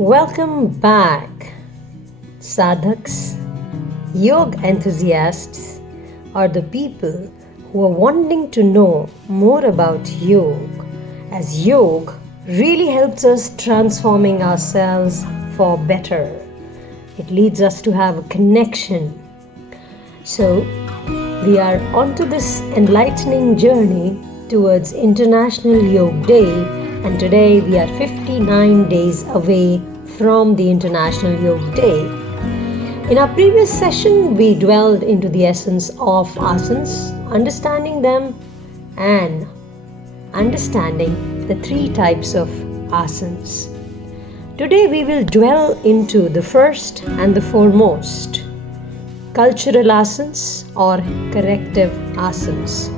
Welcome back, sadhaks, yoga enthusiasts, or the people who are wanting to know more about yoga, as yoga really helps us transforming ourselves for better. It leads us to have a connection. So, we are onto this enlightening journey towards International Yoga Day, and today we are 59 days away from the International Yoga Day. In our previous session, we dwelled into the essence of asanas, understanding them and understanding the three types of asanas. Today we will dwell into the first and the foremost, cultural asanas or corrective asanas.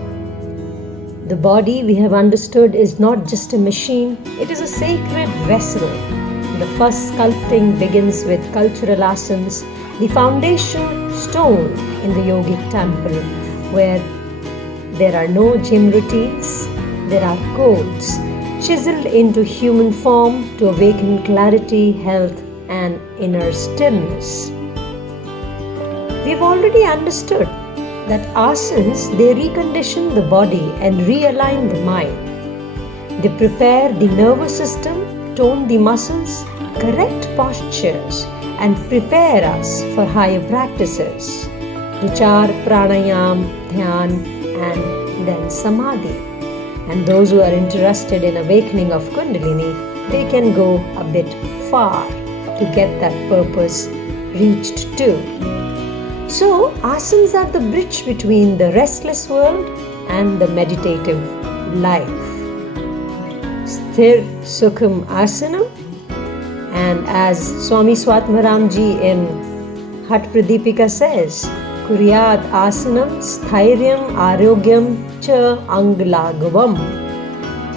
The body, we have understood, is not just a machine, it is a sacred vessel. The first sculpting begins with cultural asanas, the foundation stone in the yogic temple, where there are no gym routines, there are codes chiseled into human form to awaken clarity, health, and inner stillness. We've already understood that asanas, they recondition the body and realign the mind. They prepare the nervous system, tone the muscles, correct postures, and prepare us for higher practices, which are Pranayama, Dhyana, and then Samadhi. And those who are interested in awakening of Kundalini, they can go a bit far to get that purpose reached too. So, asanas are the bridge between the restless world and the meditative life. Sthira Sukham Asanam, and as Swami Swatmaramji in Hatha Pradipika says, Kuryat asanam sthiryam arogyam cha anglagavam,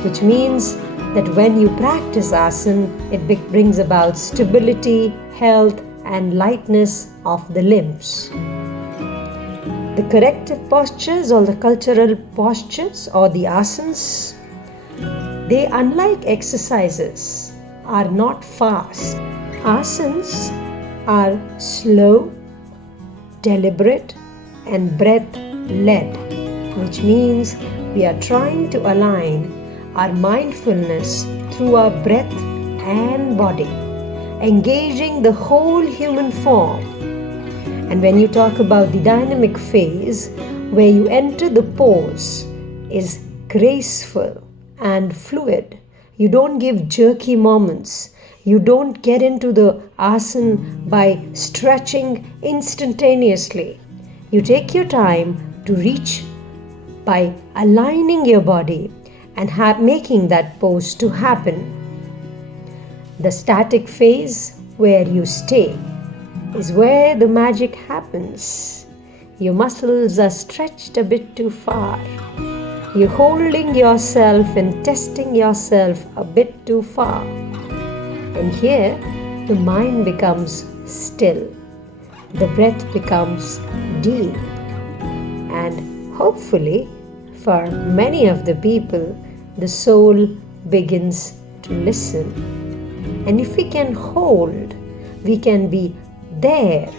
which means that when you practice asana, it brings about stability, health, and lightness of the limbs. The corrective postures or the cultural postures or the asanas, they, unlike exercises, are not fast. Asanas are slow, deliberate, and breath-led, which means we are trying to align our mindfulness through our breath and body, engaging the whole human form. And when you talk about the dynamic phase, where you enter the pose, is graceful and fluid. You don't give jerky moments. You don't get into the asana by stretching instantaneously. You take your time to reach by aligning your body and making that pose to happen. The static phase, where you stay, is where the magic happens. Your muscles are stretched a bit too far. You're holding yourself and testing yourself a bit too far. And here, the mind becomes still. The breath becomes deep. And hopefully, for many of the people, the soul begins to listen. And if we can hold, we can be there,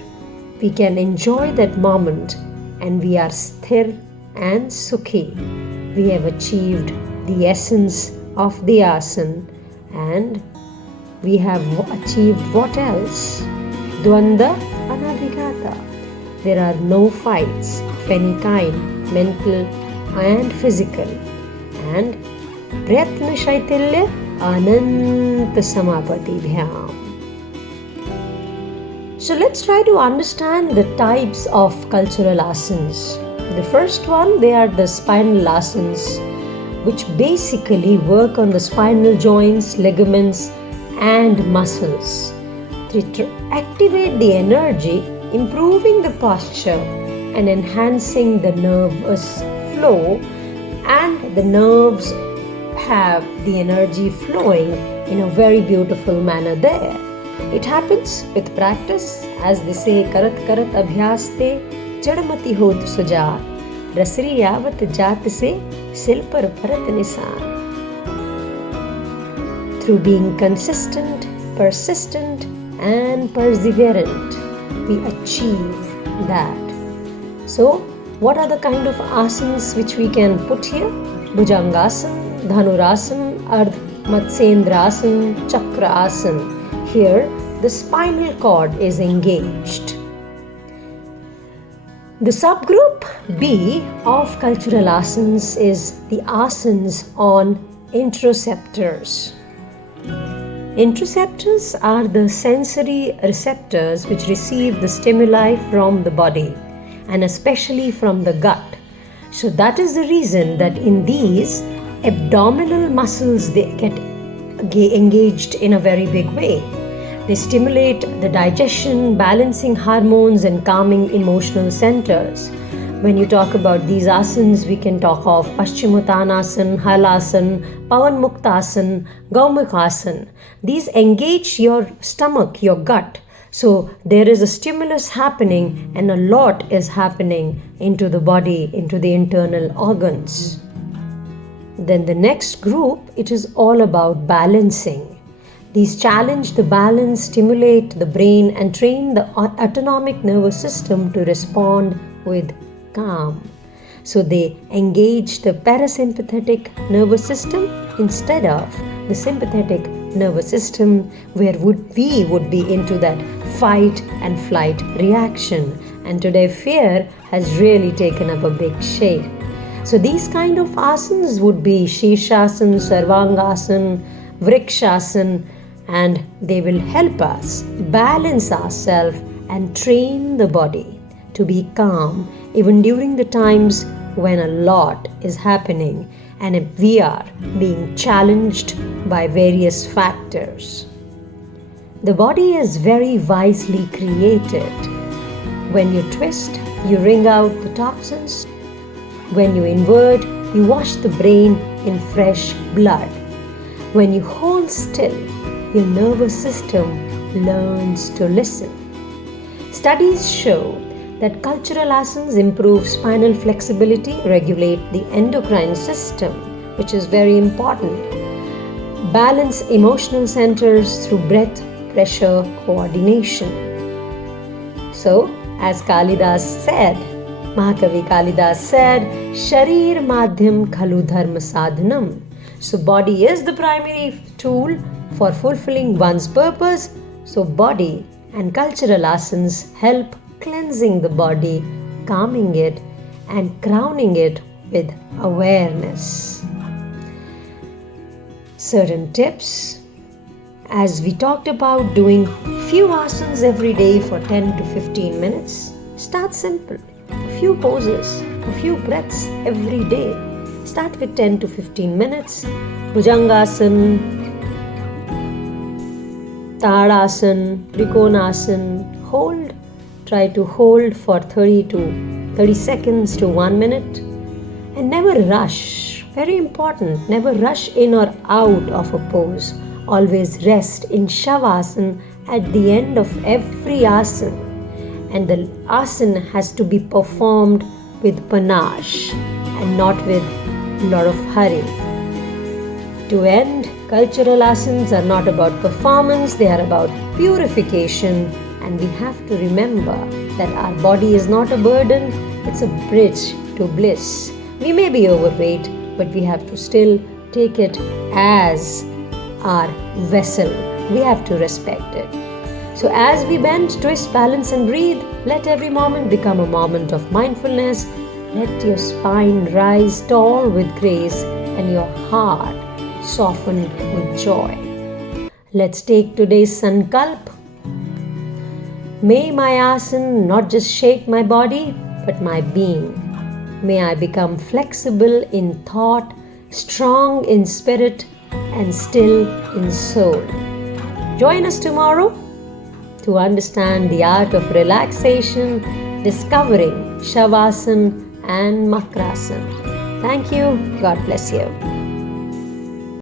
we can enjoy that moment, and we are sthir and sukhi. We have achieved the essence of the asana, and we have achieved what else? Dvanda anabhigata. There are no fights of any kind, mental and physical. And prayatna shaitilya ananta samapati bhyam. So let's try to understand the types of cultural asanas. The first one, they are the spinal asanas, which basically work on the spinal joints, ligaments, and muscles. They activate the energy, improving the posture and enhancing the nervous flow, and the nerves have the energy flowing in a very beautiful manner there. It happens with practice, as they say, karat karat abhyas te jadmati hot sujat, rasri yavat jat se sil par parat nisan. Through being consistent persistent and perseverant, we achieve that. So, what are the kind of asanas which we can put here? Bhujangasana, Dhanurasana, Ardha Matsyendrasana, Chakra Asana. Here, the spinal cord is engaged. The subgroup B of Cultural Asanas is the asanas on interoceptors. Interoceptors are the sensory receptors which receive the stimuli from the body and especially from the gut. So that is the reason that in these abdominal muscles they get engaged in a very big way. They stimulate the digestion, balancing hormones and calming emotional centers. When you talk about these asanas, we can talk of Paschimottanasana, Halasana, Pavanmuktasana, Gaumukasana. These engage your stomach, your gut. So there is a stimulus happening and a lot is happening into the body, into the internal organs. Then the next group, it is all about balancing. These challenge the balance, stimulate the brain and train the autonomic nervous system to respond with calm. So they engage the parasympathetic nervous system instead of the sympathetic nervous system where we would be into that fight and flight reaction. And today fear has really taken up a big shape. So these kind of asanas would be Shirshasana, Sarvangasana, Vrikshasana, and they will help us balance ourselves and train the body to be calm even during the times when a lot is happening and if we are being challenged by various factors. The body is very wisely created. When you twist, you wring out the toxins. When you invert, you wash the brain in fresh blood. When you hold still, your nervous system learns to listen. Studies show that cultural asanas improve spinal flexibility, regulate the endocrine system, which is very important, balance emotional centers through breath, pressure, coordination. So, as Kalidas said, Mahakavi Kalidas said, Sharir Madhyam Khalu Dharma Sadhanam. So, body is the primary tool for fulfilling one's purpose. So, body and cultural asanas help cleansing the body, calming it, and crowning it with awareness. Certain tips. As we talked about doing few asanas every day for 10 to 15 minutes, start simple. A few poses, a few breaths every day. Start with 10 to 15 minutes. Bhujangasana, Tadasana, Reconditions. Hold. Try to hold for 30 seconds to 1 minute. And never rush. Very important. Never rush in or out of a pose. Always rest in Shavasana at the end of every asana. And the asana has to be performed with panache and not with a lot of hurry. To end, cultural asanas are not about performance, they are about purification. And we have to remember that our body is not a burden, it's a bridge to bliss. We may be overweight, but we have to still take it as our vessel. We have to respect it. So as we bend, twist, balance and breathe, let every moment become a moment of mindfulness. Let your spine rise tall with grace and your heart soften with joy. Let's take today's sankalp. May my asana not just shape my body, but my being. May I become flexible in thought, strong in spirit, and still in soul. Join us tomorrow to understand the art of relaxation, discovering Shavasana and Makrasana. Thank you. God bless you.